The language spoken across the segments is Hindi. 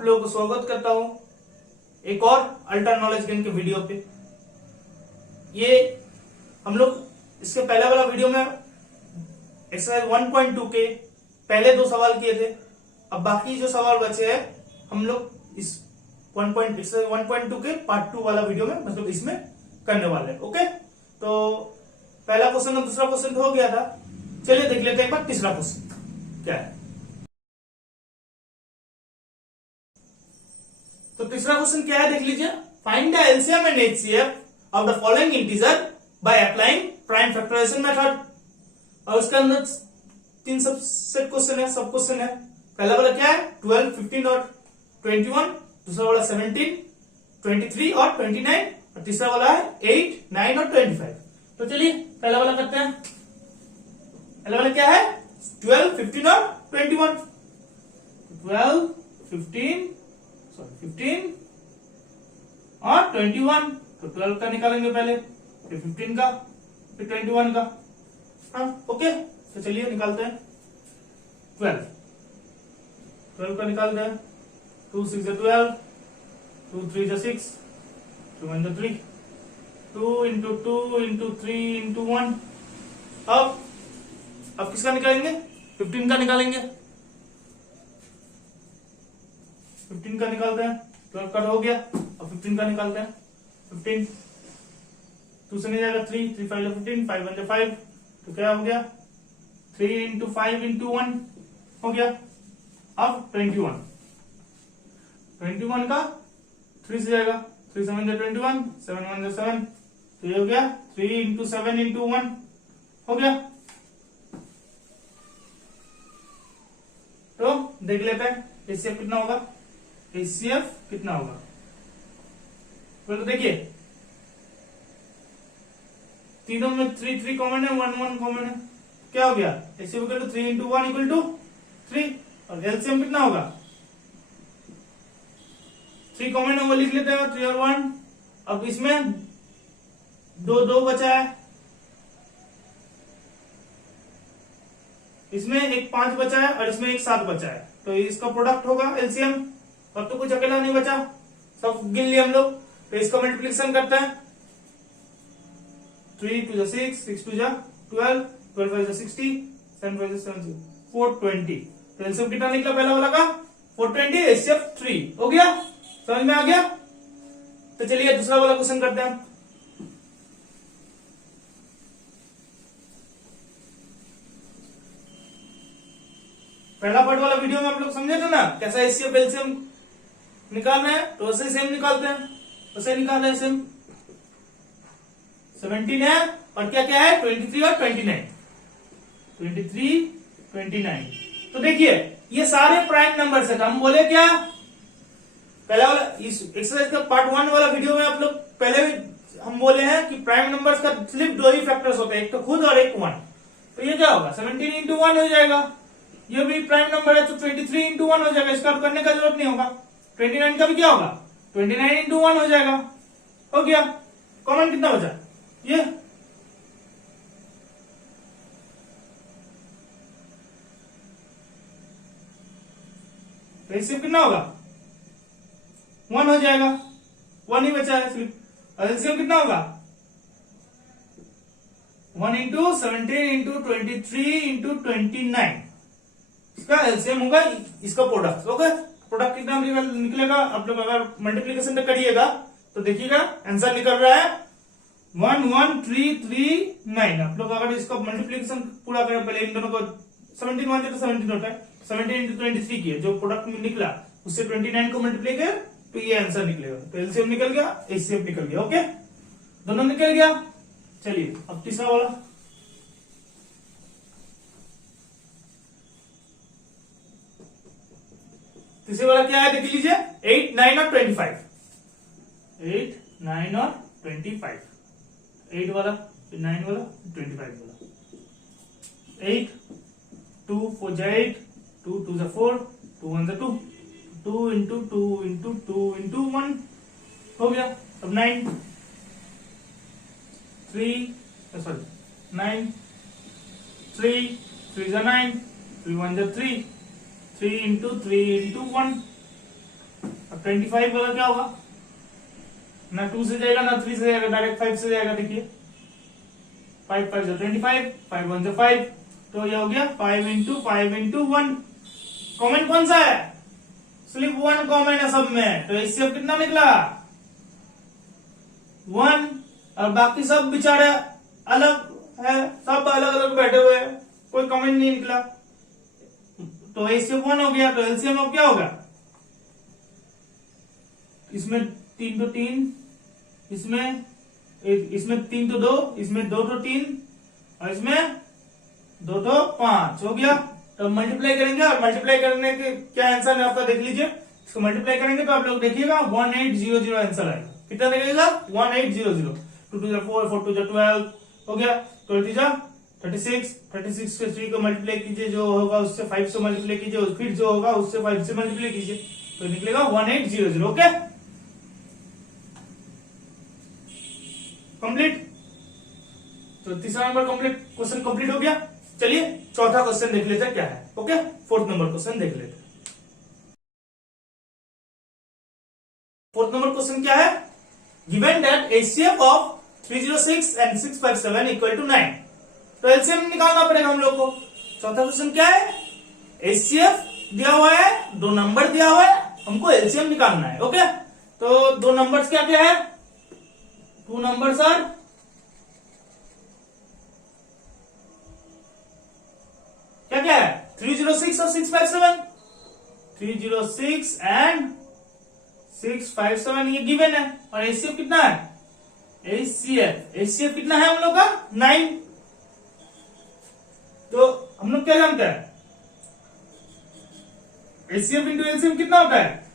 आप लोगों को स्वागत करता हूं एक और अल्ट्रा नॉलेज गेन के वीडियो पे। ये हम लोग इसके पहले वाला वीडियो में एक्सरसाइज 1.2 के पहले 2 सवाल किए थे। अब बाकी जो सवाल बचे हैं हम लोग इस एक्सरसाइज 1.2 के पार्ट 2 वाला वीडियो में मतलब इसमें करने वाले हैं। ओके, तो पहला क्वेश्चन और दूसरा क्वेश्चन हो गया था। चलिए देख लेते हैं एक बार तीसरा क्वेश्चन क्या है। तो तीसरा क्वेश्चन क्या है देख लीजिए। Find the LCM and HCF of the following integer by applying prime factorisation method. और उसके अंदर 3 सबसेट क्वेश्चन है, सब क्वेश्चन है। पहला वाला क्या है 12, 15 और 21। दूसरा वाला 17, 23 और 29 और तीसरा वाला है 8, 9 और 25। तो चलिए पहला वाला करते हैं। पहला वाला क्या है 12, 15 और 21। 12, 15 और 21। तो 12 का निकालेंगे पहले, फिर 15 का, फिर 21 का। हाँ ओके, तो चलिए निकालते हैं। 12 का निकालते हैं। 2 6 12, 2 3 6, 2 1 3, 2 into 2 into 3 into 1। अब किसका निकालेंगे 15 का निकालेंगे। 15 का निकालते हैं। 12 का हो गया, अब 15 का निकालते हैं। 15 2 से नहीं जाएगा, 3 3 5 15, 5 1 5। तो क्या हो गया 3 into 5 into 1 हो गया। अब 21 का 3 से जाएगा, 3 7 21, 7 1 7। तो ये हो गया 3 into 7 into 1 हो गया। तो देख लेते हैं एचसीएफ कितना होगा। एचसीएफ कितना होगा तो देखिए, तीनों में 3 3 कॉमन है, 1 1 कॉमन है। क्या हो गया HCF equal to 3 into 1 equal to 3। और एलसीएम कितना होगा 3 कॉमन है वो लिख लेते हैं, 3 और 1। अब इसमें 2 बचा है, इसमें एक 5 बचा है और इसमें एक 7 बचा है। तो इसका प्रोडक्ट होगा एलसीएम। अब तो कुछ अकेला नहीं बचा, सब गिन लिए हम लोग। तो इसका मल्टीप्लिकेशन करते हैं। 3 2 6, 6 2 12, 12 5 60, 7 5 70, 420। तो एलसीएम कितना निकला पहला वाला का 420, एचसीएफ 3 हो गया। समझ में आ गया। तो चलिए दूसरा वाला क्वेश्चन करते हैं। पहला पार्ट वाला वीडियो में आप लोग समझे थे ना कैसा एचसीएफ एलसीएम निकालना है। तो वैसे सेम निकालते हैं, वैसे निकालना है सेम। 17 है और क्या क्या है 23 और 29। 23 29। तो देखिए ये सारे प्राइम नंबर है। हम बोले क्या पहला वाला इस एक्सरसाइज का पार्ट 1 वाला वीडियो में आप लोग पहले भी हम बोले हैं कि प्राइम नंबर्स का सिर्फ 2 ही फैक्टर्स होते हैं, एक तो खुद और एक 1। तो ये क्या होगा 17 into 1 हो जाएगा। ये भी प्राइम नंबर है तो 23 into 1 हो जाएगा, इसका करने का जरूरत नहीं होगा। 29 का भी क्या होगा 29 into 1 हो जाएगा। हो गया। कॉमन कितना बचा ये तो इससे कितना होगा 1 हो जाएगा। 1 ही बचा है सिर्फ। एलसीएम कितना होगा 1 into 17 into 23 into 29। इसका एलसीएम होगा इसका प्रोडक्ट। ओके, प्रोडक्ट कितना निकलेगा आप लोग अगर मल्टीप्लीकेशन करिएगा तो देखिएगा आंसर निकल रहा है 11339। आप लोग अगर इसका मल्टीप्लीकेशन पूरा करें पहले इन दोनों को 17 मानते तो 17 होता है, 17 into 23 किया जो प्रोडक्ट में निकला उससे 29 को मल्टीप्लाई कर तो ये आंसर निकलेगा। तो एलसीएम निकल गया, एचसीएफ निकल गया। ओके, दोनों निकल गया। चलिए अब तीसरा वाला। तीसरे वाला क्या है देख लीजिए 8 9 और 25। 8 9 और 25। 8 वाला फिर 9 वाला 25 वाला। 8 2 4 8, 2 2 4, 2 1 2, 2 into 2 into 2 into 1 हो गया। अब 9 3 सॉरी 9 3 3 9, 3 1 3, 3 into 3 into 1 अब 25 वाला क्या होगा, ना 2 से जाएगा ना 3 से जाएगा, डायरेक्ट 5 से जाएगा। देखिए 5 5 25, 5 1 5, तो ये हो गया 5 इंटू 5 इंटू 1। कॉमन कौन सा है, सिर्फ 1 कॉमन है सब में, तो इससे अब कितना निकला 1, और बाकी सब बेचारे अलग है, सब अलग अलग बैठे हुए हैं, कोई कॉमन नहीं निकला, तो एचसीएफ 1 हो गया। तो एलसीएम अब क्या होगा, इसमें 3 तो 3, इसमें 3 तो 2, इसमें 2 तो 3, और इसमें 2 तो 5 हो गया। तो मल्टीप्लाई करेंगे, और मल्टीप्लाई करने के क्या आंसर है आपका देख लीजिए। इसको मल्टीप्लाई करेंगे तो आप लोग देखिएगा 1800 आंसर आएगा। कितना लगेगा 1800, 2 2 4, 4 2 12 हो गया, 12 36, 36 से 3 को मल्टीप्लाई कीजिए, जो होगा उससे 5 से मल्टीप्लाई कीजिए, फिर जो होगा उससे 5 से मल्टीप्लाई कीजिए, तो निकलेगा 1800। Okay, complete. तो तीसरा नंबर कंप्लीट, क्वेश्चन कंप्लीट हो गया। चलिए चौथा क्वेश्चन देख लेते हैं क्या है। ओके, फोर्थ नंबर क्वेश्चन देख लेते हैं। फोर्थ नंबर क्वेश्चन क्या है, given that HCF of 306 and 657 equal to 9, तो एलसीएम निकालना पड़ेगा हम लोग को। चौथा क्वेश्चन क्या है, एचसीएफ दिया हुआ है, 2 नंबर दिया हुआ है, हमको एलसीएम निकालना है। ओके, तो 2 नंबर्स क्या क्या है, 2 नंबर्स आर क्या क्या है, 306 और 657, 306 एंड 657 ये गिवन है, और एचसीएफ कितना है, एचसीएफ कितना है हम लोग का 9। तो हम लोग क्या जानते हैं, एचसीएफ इंटू एलसीएम कितना होता है,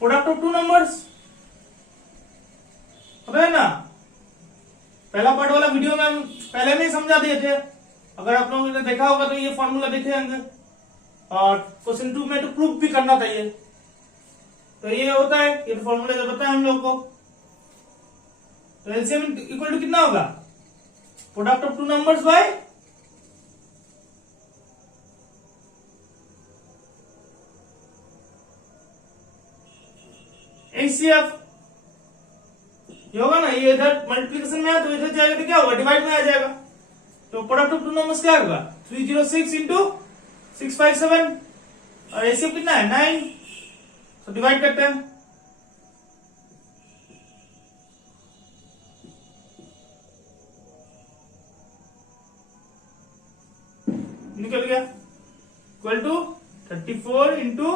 प्रोडक्ट ऑफ 2 नंबर्स, पता है ना। पहला पार्ट वाला वीडियो में हम पहले में ही समझा दिए थे, अगर आप लोगों ने देखा होगा तो ये फॉर्मूला देखे होंगे, और क्वेश्चन 2 में तो प्रूफ भी करना चाहिए। तो ये होता है, ये फॉर्मूला जो बताया हम लोग को। तो एलसीएम इक्वल टू कितना होगा, product of 2 numbers by HCF. ये होगा ना, ये इधर मल्टीप्लिकेशन में है तो इधर जाएगा तो क्या होगा, डिवाइड में आ जाएगा। तो प्रोडक्ट ऑफ 2 नंबर्स क्या होगा, 306 इंटू 657, और एचसीएफ कितना है 9, तो डिवाइड करते हैं। निकल गया, equal to 34 into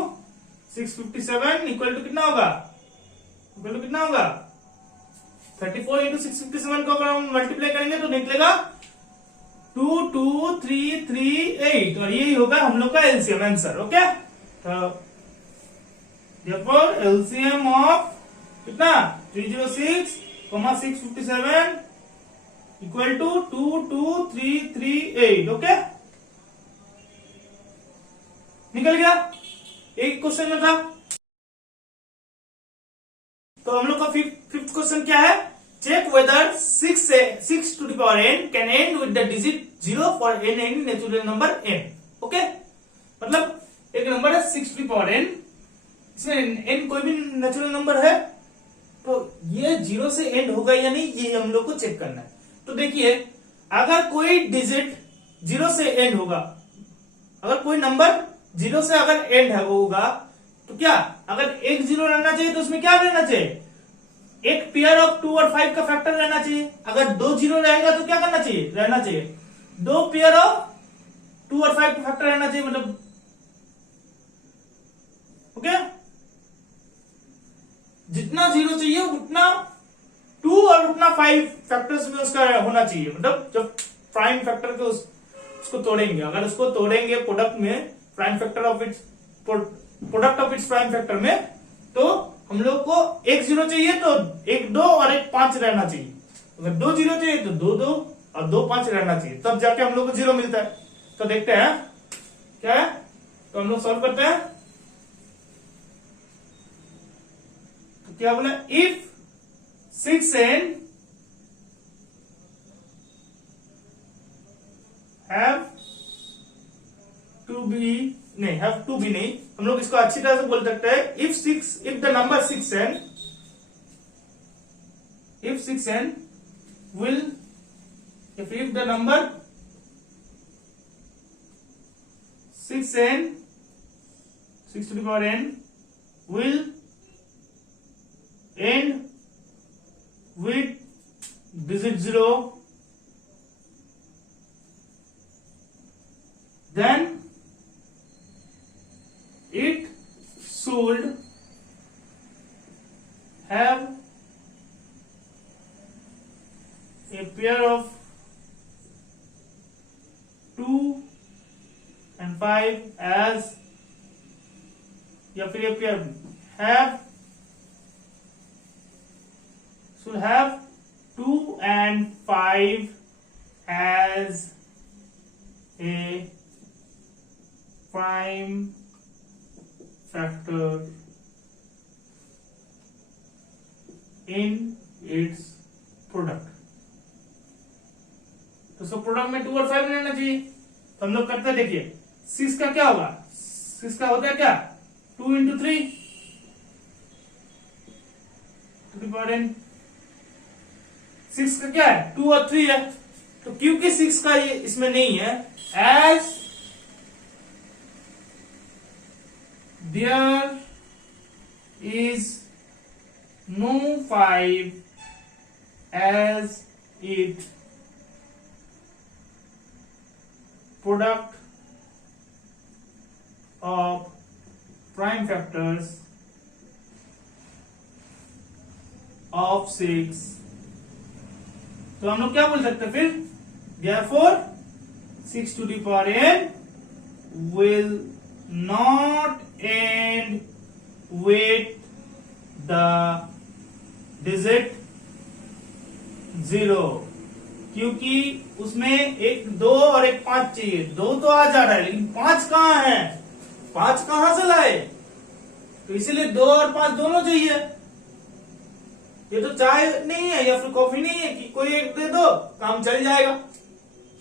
657 equal to कितना होगा, इक्वल टू कितना होगा 34 इंटू 657 को अगर हम मल्टीप्लाई करेंगे तो निकलेगा 22338, और यही होगा हम लोग का एलसीएम आंसर। ओके, तो therefore एलसीएम ऑफ कितना 306, 657 इक्वल टू 22338। ओके, निकल गया, एक क्वेश्चन में था। तो हम लोग का फिफ्थ क्वेश्चन क्या है, check whether 6 to the power n can end with the digit 0 for n any natural number n। Okay, मतलब एक नंबर है 6 टू द पावर n, इसमें n कोई भी नेचुरल नंबर है, तो ये 0 से एंड होगा या नहीं, ये हम लोग को चेक करना है। तो देखिए, अगर कोई डिजिट 0 से एंड होगा, अगर कोई नंबर 0 से अगर एंड है वो होगा, तो क्या अगर एक 0 रहना चाहिए तो उसमें क्या रहना चाहिए, एक पेयर ऑफ 2 और 5 का फैक्टर रहना चाहिए। अगर 2 0 रहेगा तो क्या करना चाहिए, रहना चाहिए 2 पेयर ऑफ 2 और 5 का फैक्टर रहना चाहिए, मतलब ओके, जितना 0 चाहिए उतना 2 और उतना 5 फैक्टर्स में उसका होना चाहिए। मतलब जब प्राइम फैक्टर को उसको तोड़ेंगे, अगर उसको तोड़ेंगे प्रोडक्ट में, prime factor of its product of its prime factor में, तो हम लोग को एक 0 चाहिए तो एक 2 और एक 5 रहना चाहिए। अगर 2 0 चाहिए तो 2 2 और 2 5 रहना चाहिए, तब जाके हम लोग को 0 मिलता है। तो देखते हैं क्या है, तो हम लोग सॉल्व करते हैं। तो क्या बोला, if 6n have to be नहीं, हैव टू भी नहीं, हम लोग इसको अच्छी तरह से बोल सकते हैं, if the number 6n will, if the number 6n, 6 to the power n will end with digit 0, then it should have a pair of 2 and 5 as, या फिर a pair should have 2 and 5 as a prime factor in its product. तो सब प्रोडक्ट में 2 और 5 रहना चाहिए, तो हम लोग करते हैं, देखिए 6 का क्या होगा, 6 का होता है क्या, 2 into 3 to the power n। 6 का क्या है, 2 और 3 है, तो क्योंकि 6 का ये इसमें नहीं है, as there is no 5 as it product of prime factors of 6, तो हम लोग क्या बोल सकते हैं फिर, therefore 6 to the power n will not end with the digit 0, क्योंकि उसमें एक 2 और एक 5 चाहिए, 2 तो आ जा रहा है लेकिन 5 कहाँ है, 5 कहाँ से लाए, तो इसीलिए 2 और 5 दोनों चाहिए। ये तो चाय नहीं है या फिर कॉफी नहीं है कि कोई एक दे दो काम चल जाएगा,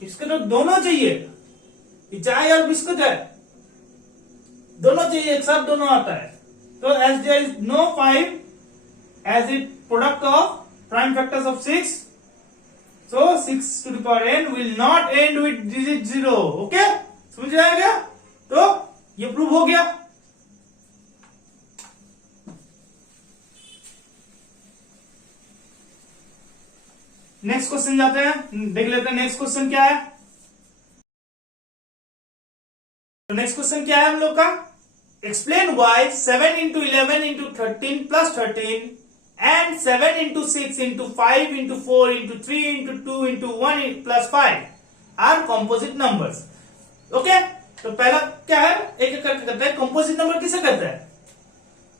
इसके तो दोनों चाहिए, ये चाय और बिस्कुट है, दोनों चाहिए, एक साथ दोनों आता है। तो as there is no 5 as it product of prime factors of 6, so 6 to the power n will not end with digit 0, okay, समझ आया क्या, तो ये प्रूव हो गया। नेक्स्ट क्वेश्चन जाते हैं, देख लेते हैं नेक्स्ट क्वेश्चन क्या है। तो नेक्स्ट क्वेश्चन क्या है हम लोग का, explain why 7 into 11 into 13 plus 13 and 7 into 6 into 5 into 4 into 3 into 2 into 1 plus 5 are composite numbers, okay. तो पहला क्या है, एक एक करके करते हैं। कंपोजिट नंबर किसे कहते हैं,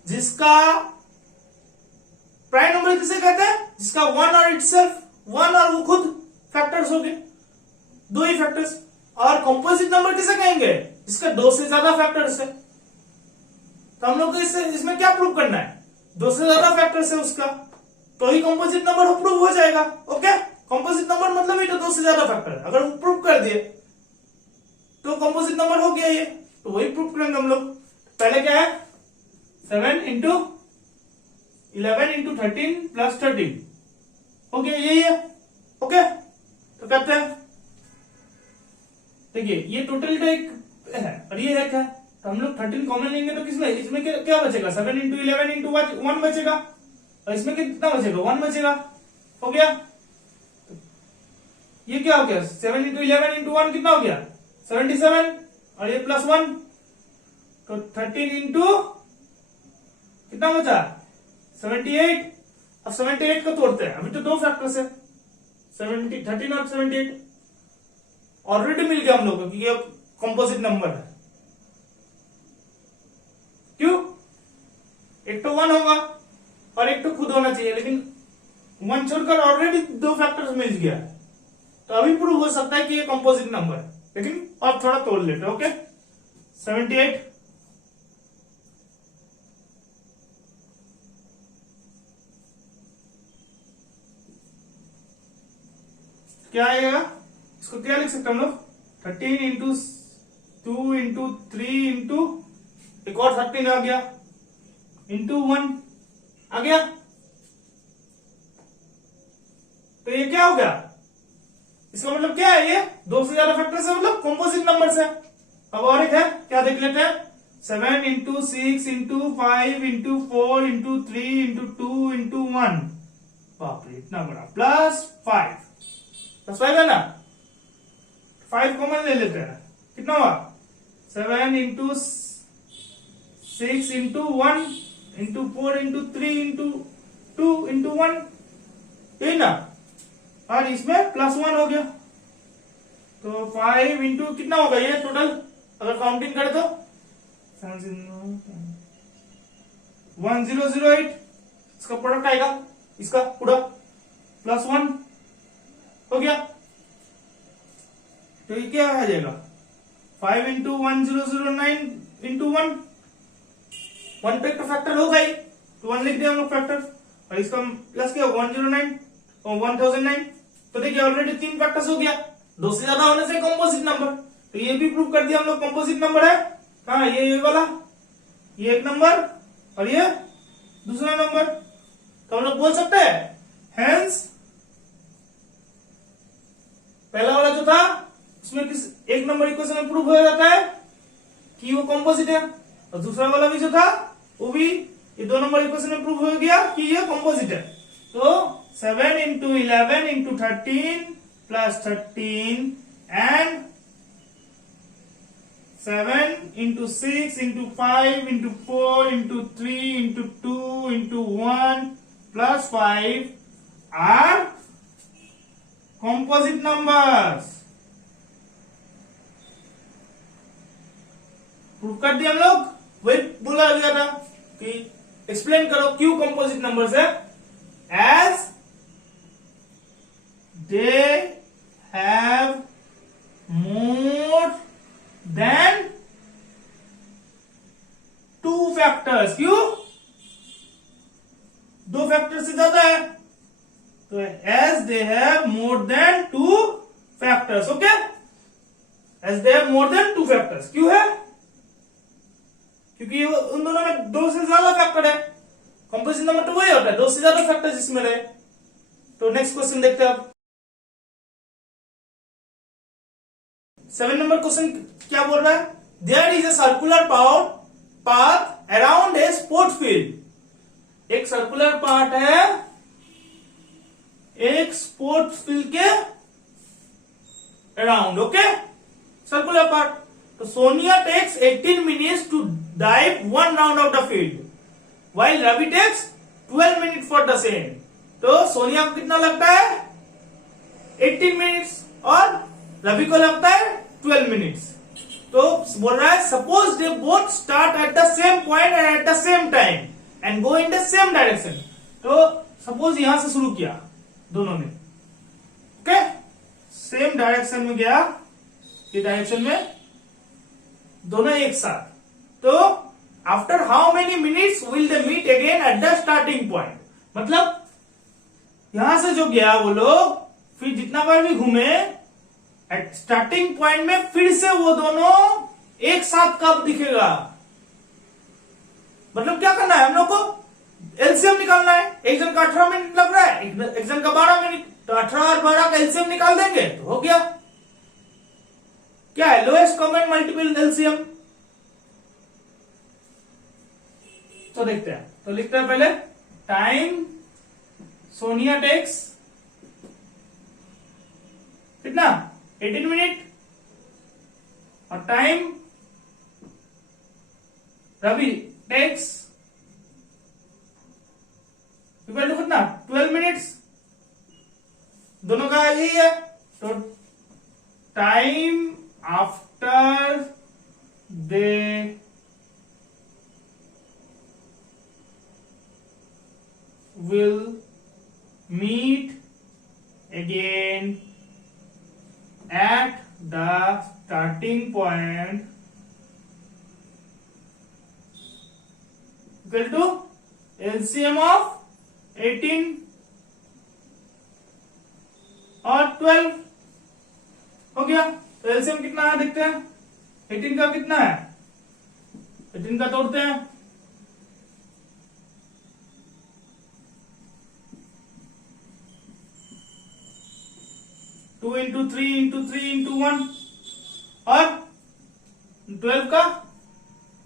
जिसका प्राइम नंबर किसे कहते हैं, जिसका वन और इटसेल्फ, वन और वो खुद फैक्टर्स हो गए, 2 ही फैक्टर्स। और कंपोजिट नंबर किसे कहेंगे, जिसका 2 से ज्यादा फैक्टर्स है। तो हम लोग को इसमें क्या प्रूव करना है, 2 से ज्यादा फैक्टर्स है उसका, तो ही कंपोजिट नंबर प्रूव हो जाएगा, ओके। कंपोजिट नंबर मतलब ही तो 2 से ज्यादा फैक्टर है, अगर प्रूव कर दिए तो कंपोजिट नंबर हो गया ये, तो वही प्रूव करेंगे हम लोग। पहले क्या है, 7 into 11 into 13 plus 13 हो गया, यही है, ओके। तो कहते हैं, देखिए ये टोटल का एक है और ये है क्या, तो हम लोग 13 कॉमन लेंगे तो किसमें, इसमें क्या बचेगा, 7 into 11 into 1 बचेगा, और इसमें कितना बचेगा, 1 बचेगा, हो गया। ये क्या हो गया, 7 into 11 into 1 कितना हो गया, 77, और ये +1, तो 13 into कितना बचा, 78। अब 78 को तोड़ते हैं, अभी तो 2 फैक्टर्स है, 13 और 78 ऑलरेडी मिल गया हम लोग को, क्योंकि ये कंपोजिट नंबर है। क्यों, एक तो 1 होगा और एक तो खुद होना चाहिए, लेकिन 1 छोड़कर ऑलरेडी 2 फैक्टर्स मिल गया, तो अभी प्रूव हो सकता है कि ये कंपोजिट नंबर है, लेकिन और थोड़ा तोड़ लेते हैं, ओके। 78 क्या आएगा, इसको क्या लिख सकते हैं हम लोग, 13 into 2 इंटू 3 इंटू एक और 13 आ गया, इंटू 1 आ गया। तो ये क्या हो गया, इसका मतलब क्या है, ये दो से ज्यादा फैक्टर से मतलब कॉम्पोजिट नंबर है। अब और एक है, क्या देख लेते हैं, 7 into 6 into 5 into 4 into 3 into 2 into 1, बाप रे इतना बड़ा, प्लस 5, प्लस 5 है ना, 5 कॉमन ले लेते हैं, कितना हुआ 7 into 6 into 1 into 4 into 3 into 2 into 1, यही ना, और इसमें प्लस 1 हो गया, तो 5 इंटू कितना होगा ये टोटल, अगर काउंटिंग करें तो 1008, इसका प्रोडक्ट आएगा इसका पूरा, प्लस 1 हो गया। तो ये क्या आ जाएगा, 5 इंटू 1009 इंटू 1, 1 पे तो फैक्टर होगा ही, तो 1 लिख दिया हम लोग फैक्टर, और इसका प्लस क्या होगा 109 और 1009। तो देखिए ऑलरेडी 3 फैक्टर्स हो गया, दो से ज्यादा होने से कंपोजिट नंबर, तो ये भी प्रूव कर दिया हम लोग कंपोजिट नंबर है। हाँ ये वाला, ये एक नंबर और ये दूसरा नंबर, तो हम लोग बोल सकते हैं हेंस पहला वाला जो था उसमें किस एक नंबर इक्वेशन में प्रूव हो जाता है कि वो कंपोजिट है, और दूसरा वाला भी जो था वो भी ये 2 नंबर इक्वेशन में प्रूव हो गया कि ये कंपोजिट है। तो 7 into 11 into 13 plus 13 and 7 into 6 into 5 into 4 into 3 into 2 into 1 plus 5 are composite numbers। Prove कर दिया हम लोग, वही बोला गया था कि एक्सप्लेन करो क्यों कंपोजिट नंबर्स है, as they have more than 2 factors, क्यों 2 फैक्टर से ज्यादा है, तो as they have more than 2 factors, okay, as they have more than 2 factors, क्यों है, क्योंकि उन दोनों में 2 से ज्यादा फैक्टर है, कंपोजिट नंबर तो वही होता है 2 से ज्यादा फैक्टर जिसमें रहे। तो नेक्स्ट क्वेश्चन देखते हैं अब, 7 नंबर क्वेश्चन क्या बोल रहा है, there is a circular path around a sports field, एक सर्कुलर पार्ट है एक स्पोर्ट्स फील्ड के अराउंड, ओके, सर्कुलर पार्ट। तो Sonia takes 18 minutes to drive 1 round of the field while Ravi takes 12 minute for the same. तो सोनिया को कितना लगता है 18 मिनट्स और रवि को लगता है 12 मिनट्स। तो बोल रहा है suppose they both start at the same point and at the same time and go in the same direction. तो सपोज यहां से शुरू किया दोनों ने, ओके, सेम डायरेक्शन में गया, ये डायरेक्शन में दोनों एक साथ। तो after how many minutes will they meet again at the starting point, मतलब यहां से जो गया वो लोग फिर जितना बार भी घूमे एट स्टार्टिंग पॉइंट में फिर से वो दोनों एक साथ कब दिखेगा, मतलब क्या करना है हम लोग को एलसीएम निकालना है। एक जन का 18 मिनट लग रहा है, एक जन का 12 मिनट, तो 18 और 12 का एलसीएम निकाल देंगे तो हो गया। क्या है लोएस्ट कॉमन मल्टीपल एलसीएम, तो देखते हैं। तो लिखते हैं पहले टाइम सोनिया टेक्स कितना 18 मिनट और time Ravi takes equal to कितना 12 मिनट्स, दोनों का यही है। तो time after they will meet again at the starting point equal to LCM of 18 और 12 हो गया। तो LCM कितना है देखते हैं, 18 का कितना है? 18 का तोड़ते हैं। 2 इंटू 3 इंटू 3 इंटू 1 और 12 का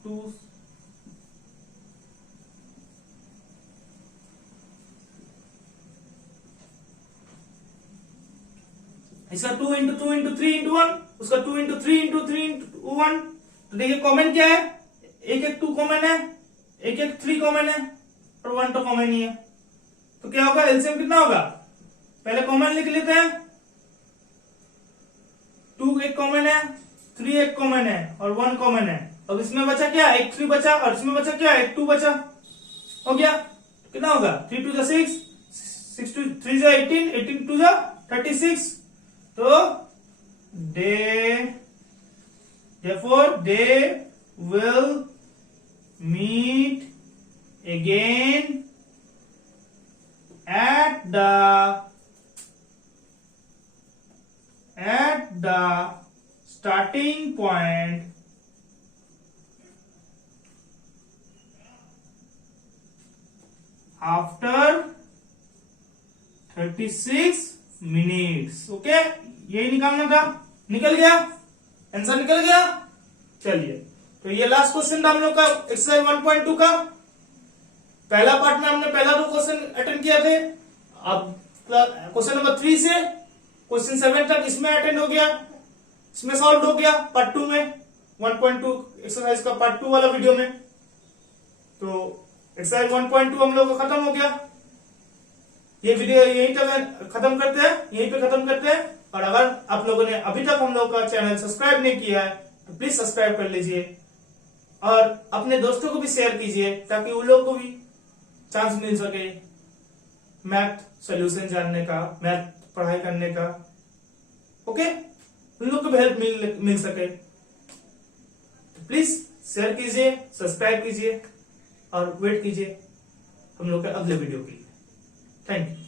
2। इसका 2 इंटू 2 इंटू 3 इंटू 1, उसका 2 इंटू 3 इंटू 3 इंटू 1। तो देखिए कॉमन क्या है? एक 2 कॉमन है, एक 3 कॉमन है और 1 तो कॉमन ही है। तो क्या होगा? एलसीएम कितना होगा? पहले कॉमन लिख लेते हैं। 2 एक कॉमन है, 3 एक कॉमन है और 1 कॉमन है। अब इसमें बचा क्या? एक 3 बचा और इसमें बचा क्या? एक 2 बचा। हो गया? कितना होगा? 3 2 6, 6 2 3 18, 18 2 36। तो therefore they will meet again at the starting point after 36 minutes. Okay, यही निकालना था। निकल गया? आंसर निकल गया? चलिए, तो ये लास्ट क्वेश्चन था हम लोग का एक्सरसाइज 1.2 का। पहला पार्ट में हमने पहला 2 क्वेश्चन अटेंड किए थे। अब क्वेश्चन नंबर 3 से क्वेश्चन 7 तक इसमें अटेंड हो गया, इसमें सॉल्व हो गया पार्ट 2 में, 1.2 एक्सरसाइज का पार्ट 2 वाला वीडियो में। तो एक्सरसाइज 1.2 हम लोग का खत्म हो गया। ये वीडियो यहीं तक खत्म करते हैं, यहीं पे खत्म करते हैं। और अगर आप लोगों ने अभी तक हम लोग का चैनल सब्सक्राइब नहीं किया है तो प्लीज सब्सक्राइब कर लीजिए और अपने दोस्तों को भी शेयर कीजिए ताकि उन लोगों को भी चांस मिल सके मैथ सॉल्यूशन जानने का, मैथ पढ़ाई करने का। ओके, उन लोग को भी हेल्प मिल सके। तो प्लीज शेयर कीजिए, सब्सक्राइब कीजिए और वेट कीजिए हम लोग के अगले वीडियो के लिए। Thank you.